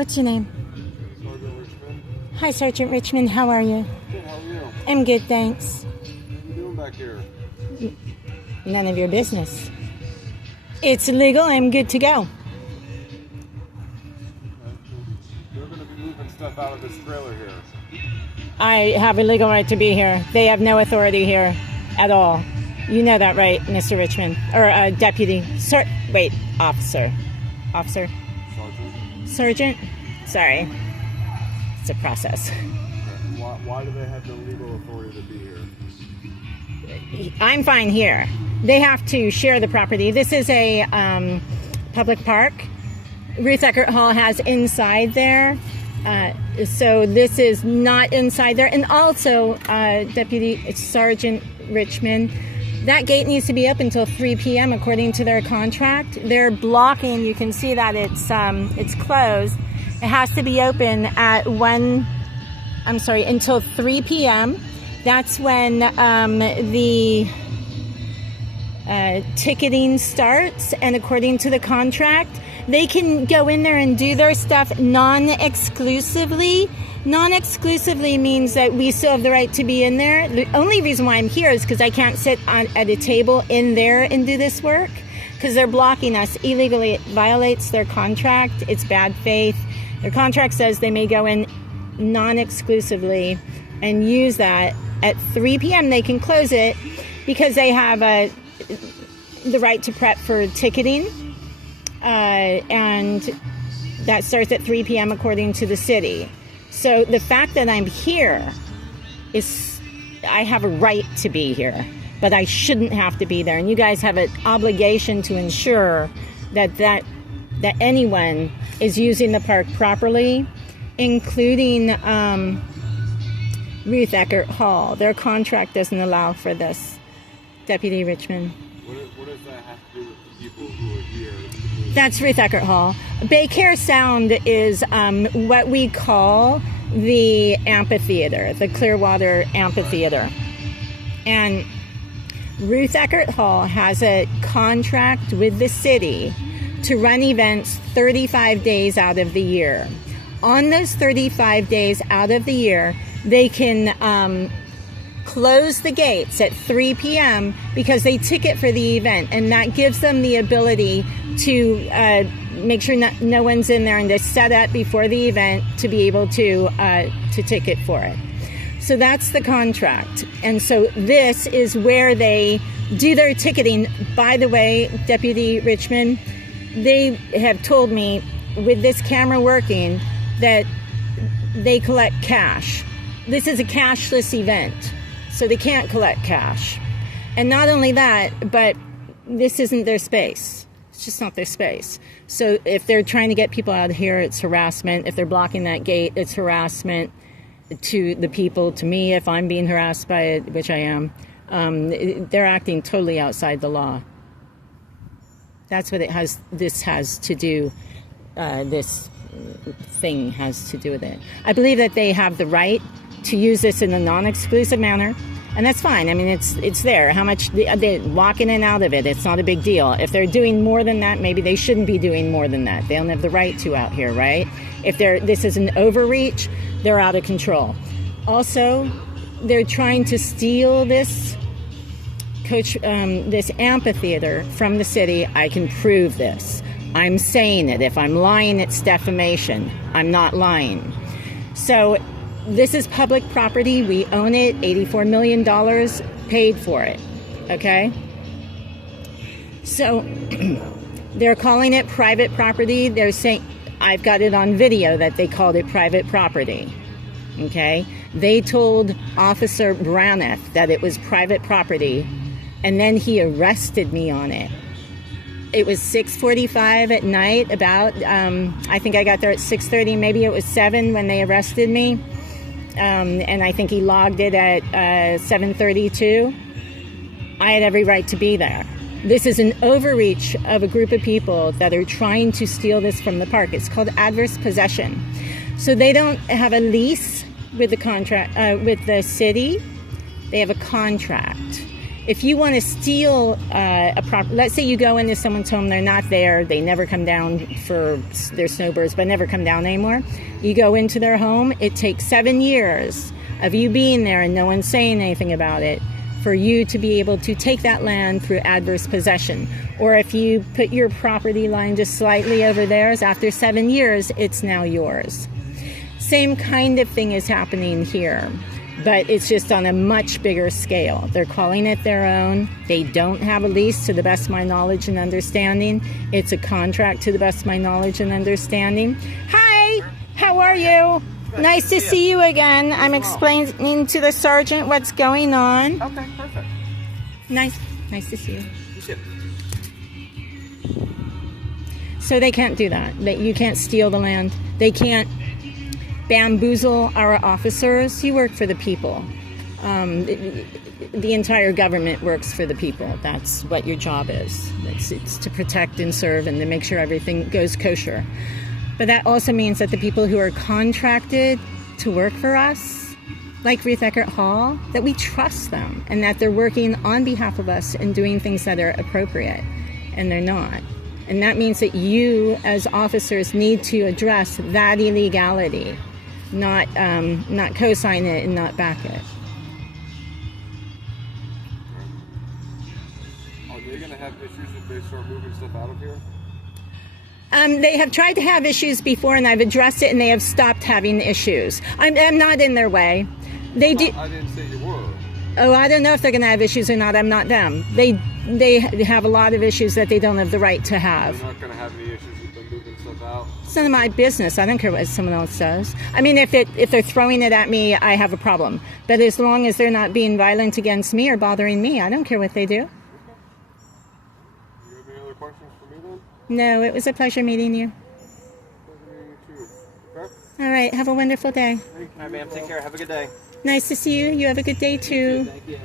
What's your name? Sergeant Richmond. Hi, Sergeant Richmond. How are you? Good, how are you? I'm good, thanks. What are you doing back here? None of your business. It's illegal. I'm good to go. They're going to be moving stuff out of this trailer here. I have a legal right to be here. They have no authority here at all. You know that, right, Mr. Richmond? Or deputy. Officer. Officer? Sergeant. Sergeant? Sorry. It's a process. Why do they have the legal authority to be here? I'm fine here. They have to share the property. This is a public park. Ruth Eckerd Hall has inside there. So this is not inside there. And also, Deputy Sergeant Richmond, that gate needs to be open until 3 p.m. according to their contract. They're blocking. You can see that it's closed. It has to be open at until 3 p.m. That's when the ticketing starts, and according to the contract, they can go in there and do their stuff non-exclusively. Non-exclusively means that we still have the right to be in there. The only reason why I'm here is because I can't sit at a table in there and do this work, because they're blocking us illegally. It violates their contract. It's bad faith. Their contract says they may go in non-exclusively and use that. At 3 p.m. they can close it because they have the right to prep for ticketing, and that starts at 3 p.m. according to the city. So the fact that I'm here is, I have a right to be here, but I shouldn't have to be there. And you guys have an obligation to ensure that anyone is using the park properly, including Ruth Eckerd Hall. Their contract doesn't allow for this, Deputy Richmond. What does that have to do with the people who are here? That's Ruth Eckerd Hall. Baycare Sound is what we call the Amphitheater, the Clearwater Amphitheater. And Ruth Eckerd Hall has a contract with the city to run events 35 days out of the year. On those 35 days out of the year, they can close the gates at 3 p.m. because they ticket for the event, and that gives them the ability to make sure no one's in there and to set up before the event to be able to ticket for it. So that's the contract. And so this is where they do their ticketing. By the way, Deputy Richmond, they have told me with this camera working that they collect cash. This is a cashless event, so they can't collect cash. And not only that, but this isn't their space. It's just not their space. So if they're trying to get people out of here, it's harassment. If they're blocking that gate, it's harassment to the people, to me, if I'm being harassed by it, which I am. They're acting totally outside the law. That's what this has to do, this thing has to do with it. I believe that they have the right to use this in a non-exclusive manner, and that's fine. I mean, it's there. How much they walk in and out of it, it's not a big deal. If they're doing more than that, maybe they shouldn't be doing more than that. They don't have the right to out here, right? If this is an overreach, they're out of control. Also, they're trying to steal this this amphitheater from the city. I can prove this. I'm saying it. If I'm lying, it's defamation. I'm not lying. So this is public property. We own it. $84 million paid for it. Okay? So they're calling it private property. They're saying, I've got it on video that they called it private property. Okay? They told Officer Braniff that it was private property, and then he arrested me on it. It was 6:45 at night, about, I think I got there at 6:30, maybe it was 7 when they arrested me. And I think he logged it at 7:32. I had every right to be there. This is an overreach of a group of people that are trying to steal this from the park. It's called adverse possession. So they don't have a lease with the contract with the city. They have a contract. If you want to steal a property, let's say you go into someone's home, they're not there, they never come down for their snowbirds, but never come down anymore. You go into their home, it takes 7 years of you being there and no one saying anything about it for you to be able to take that land through adverse possession. Or if you put your property line just slightly over theirs, after 7 years, it's now yours. Same kind of thing is happening here, but it's just on a much bigger scale. They're calling it their own. They don't have a lease to the best of my knowledge and understanding. It's a contract to the best of my knowledge and understanding. Hi, how are you? Nice to see you again. I'm explaining to the sergeant what's going on. Okay, perfect. Nice to see you. You too. So they can't do that. You can't steal the land. They can't bamboozle our officers. You work for the people. The entire government works for the people. That's what your job is. It's to protect and serve and to make sure everything goes kosher. But that also means that the people who are contracted to work for us, like Ruth Eckerd Hall, that we trust them and that they're working on behalf of us and doing things that are appropriate, and they're not. And that means that you, as officers, need to address that illegality, not co-sign it and not back it. Are they going to have issues if they start moving stuff out of here? They have tried to have issues before, and I've addressed it, and they have stopped having issues. I'm not in their way. They do. I didn't say you were. Oh, I don't know if they're going to have issues or not. I'm not them. They have a lot of issues that they don't have the right to have. They're not going to have any issues with them moving stuff out. It's none of my business. I don't care what someone else does. I mean, if they're throwing it at me, I have a problem. But as long as they're not being violent against me or bothering me, I don't care what they do. Okay. Do you have any other questions for me then? No, it was a pleasure meeting you. Pleasure meeting you too. Okay? All right, have a wonderful day. All right, ma'am. Take care. Have a good day. Nice to see you. You have a good day too. Thank you.